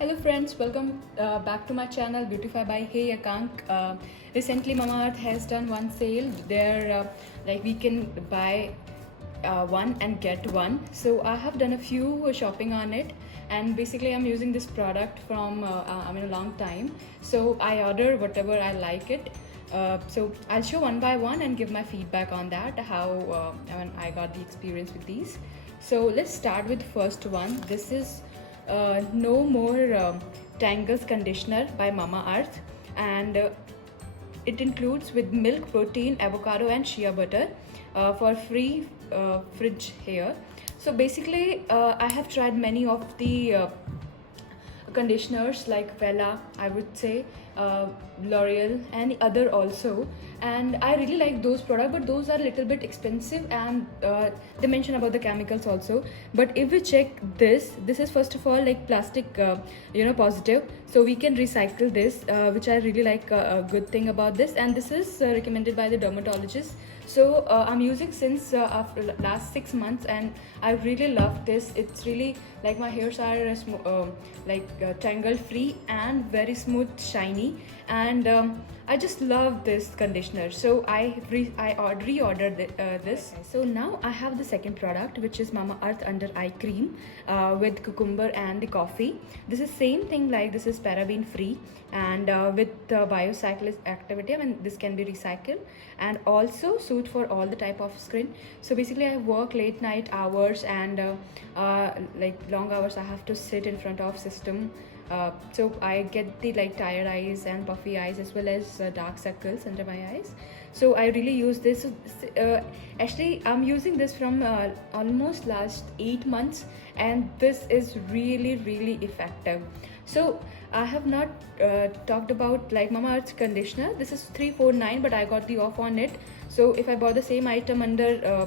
Hello friends, welcome back to my channel Beautify by Hey Akank. Recently Mamaearth has done one sale there, like we can buy one and get one. So I have done a few shopping on it, and basically I'm using this product from a long time. So I order whatever I like it. So I'll show one by one and give my feedback on that, how I got the experience with these. So let's start with first one. This is No More Tangles Conditioner by Mamaearth, and it includes with milk, protein, avocado and shea butter for free fridge hair. So basically I have tried many of the conditioners like Vela, I would say, L'Oreal and other also, and I really like those products, but those are a little bit expensive, and they mention about the chemicals also. But if we check this is first of all like plastic positive, so we can recycle this, which I really like, a good thing about this. And this is recommended by the dermatologist. So I'm using since after last 6 months, and I really love this. It's really like my hairs are tangle free and very smooth, shiny, and I just love this conditioner. So I reordered this. So now I have the second product, which is Mamaearth Under Eye Cream with cucumber and the coffee. This is same thing, like this is paraben free and with biocyclist activity. I mean, this can be recycled and also suit for all the type of skin. So basically I work late night hours, and like long hours I have to sit in front of system. So I get the like tired eyes and puffy eyes, as well as dark circles under my eyes. So I really use this. Actually I'm using this from almost last 8 months, and this is really effective. So I have not talked about like Mamaearth's conditioner. This is 349, but I got the off on it. So if I bought the same item under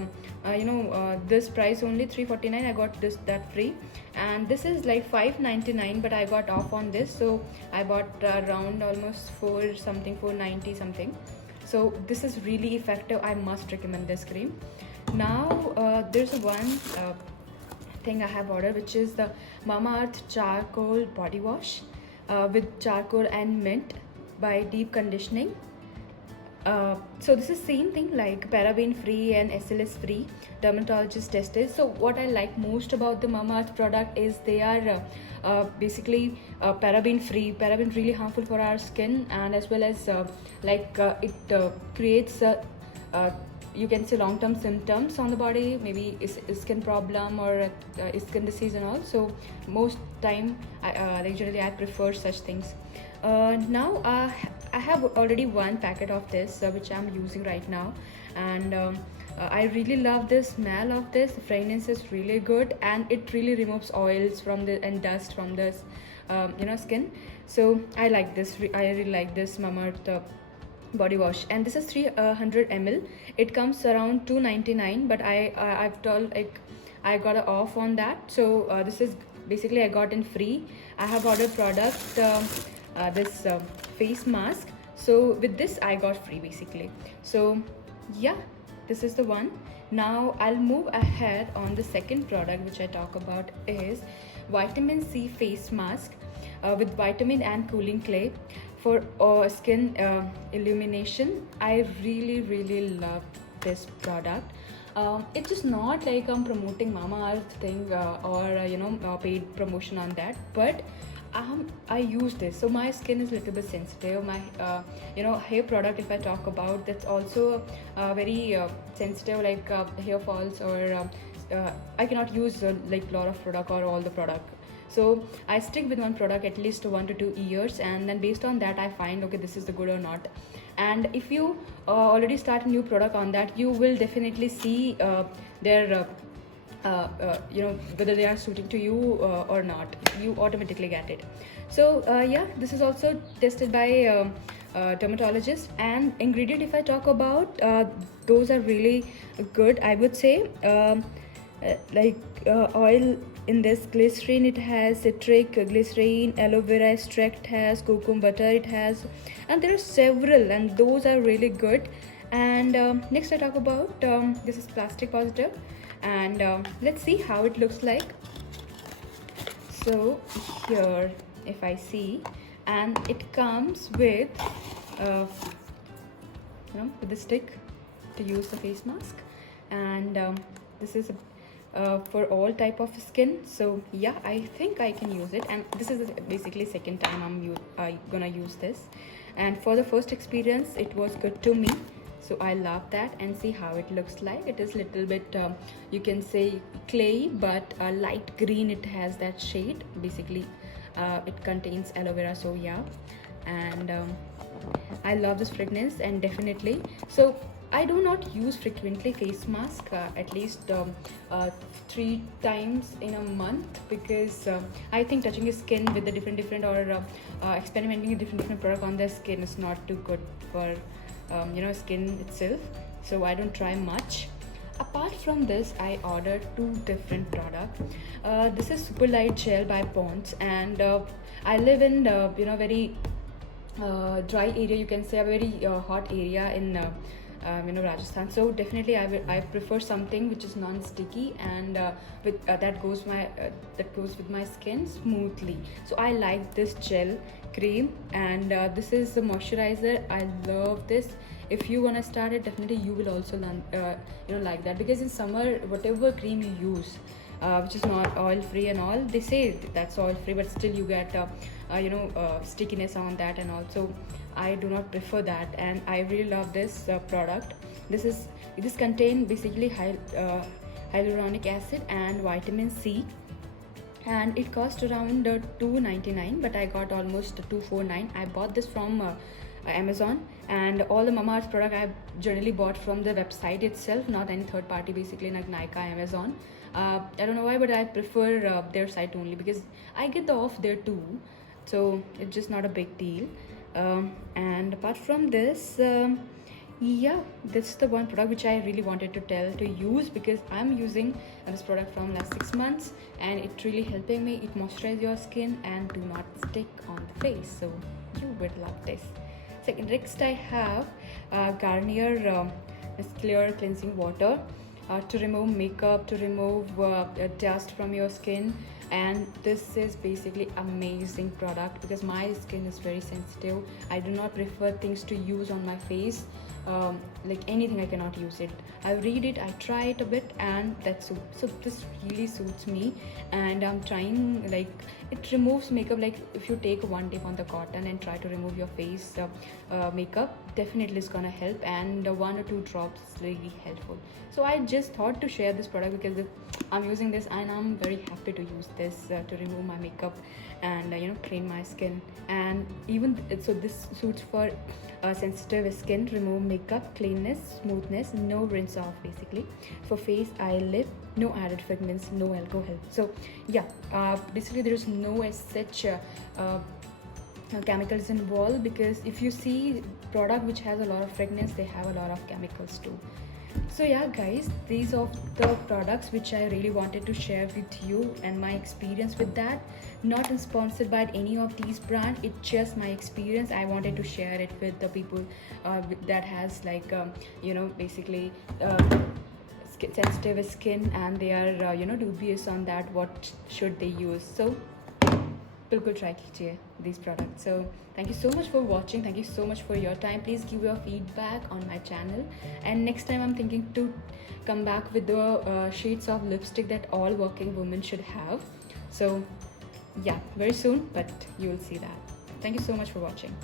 this price only 349, I got that free. And this is like 599, but I got off on this, so I bought around almost 490 something. So this is really effective. I must recommend this cream. Now there's one thing I have ordered, which is the Mamaearth charcoal body wash with charcoal and mint by Deep Conditioning. So this is same thing, like paraben free and SLS free, dermatologist tested. So what I like most about the Mamaearth product is they are basically paraben free. Paraben really harmful for our skin, and as well as it creates you can say long-term symptoms on the body, maybe skin problem or skin disease and all. So most time generally I prefer such things. Now I have already one packet of this which I'm using right now, and I really love the smell of this. The fragrance is really good, and it really removes oils from the and dust from this skin. So I like this. I really like this Mamaearth body wash, and this is 300 ml. It comes around 299, but I've told like I got an off on that. So this is basically I got in free. I have ordered product this face mask, so with this I got free basically. So yeah, this is the one. Now I'll move ahead on the second product which I talk about is vitamin C face mask with vitamin and cooling clay for skin illumination. I really love this product. It's just not like I'm promoting Mamaearth thing or paid promotion on that, but I use this. So my skin is a little bit sensitive. My hair product, if I talk about, that's also very sensitive, like hair falls, or I cannot use like lot of product or all the product. So I stick with one product at least 1 to 2 years, and then based on that I find okay, this is the good or not. And if you already start a new product on that, you will definitely see their whether they are suiting to you or not. You automatically get it. So yeah, this is also tested by dermatologist. And ingredient, if I talk about, those are really good, I would say. Oil, in this glycerin, it has citric glycerin, aloe vera extract has, coconut butter it has, and there are several, and those are really good. And next I talk about this is plastic positive, and let's see how it looks like. So here if I see, and it comes with with the stick to use the face mask, and this is for all type of skin. So yeah, I think I can use it, and this is basically second time I'm gonna use this. And for the first experience, it was good to me, so I love that. And see how it looks like. It is little bit you can say clay, but light green. It has that shade. Basically it contains aloe vera, so yeah. And I love this fragrance, and definitely, so I do not use frequently face mask, at least 3 times in a month, because I think touching your skin with the different or experimenting with different product on their skin is not too good for skin itself. So I don't try much. Apart from this, I ordered 2 different products. This is Super Light Gel by Pond's, and I live in very dry area, you can say a very hot area in Rajasthan. So definitely I prefer something which is non-sticky, and that goes with my skin smoothly. So I like this gel cream, and this is the moisturizer. I love this. If you wanna start it, definitely you will also learn like that, because in summer whatever cream you use which is not oil free and all, they say that's oil free, but still you get stickiness on that, and also I do not prefer that. And I really love this product. This contain basically hyaluronic acid and vitamin C, and it cost around $2.99, but I got almost $2.49. I bought this from Amazon, and all the Mamaearth product I've generally bought from the website itself, not any third party, basically like Nykaa, Amazon. I don't know why, but I prefer their site only, because I get the off there too, so it's just not a big deal. And apart from this, yeah, this is the one product which I really wanted to use, because I'm using this product from last 6 months, and it really helping me. It moisturizes your skin and do not stick on the face, so you would love this. Next I have Garnier Clear Cleansing Water to remove makeup, to remove dust from your skin. And this is basically amazing product, because my skin is very sensitive. I do not prefer things to use on my face, like anything. I cannot use it. I read it, I try it a bit, and that's so this really suits me. And I'm trying, like, it removes makeup. Like if you take one dip on the cotton and try to remove your face makeup, definitely is gonna help, and 1 or 2 drops is really helpful. So I just thought to share this product, because I'm using this and I'm very happy to use this to remove my makeup and clean my skin. And even so this suits for sensitive skin, remove makeup, cleanness, smoothness, no rinse off. Basically for face, eye, lip, no added fragrance, no alcohol. So yeah, basically there is no as such chemicals involved, because if you see product which has a lot of fragrance, they have a lot of chemicals too. So yeah guys, these are the products which I really wanted to share with you, and my experience with that. Not sponsored by any of these brands, it's just my experience. I wanted to share it with the people that has like basically sensitive skin, and they are dubious on that what should they use. So बिल्कुल try कीजिए these products. So thank you so much for watching, thank you so much for your time. Please give your feedback on my channel, and next time I'm thinking to come back with the shades of lipstick that all working women should have. So yeah, very soon, but you will see that. Thank you so much for watching.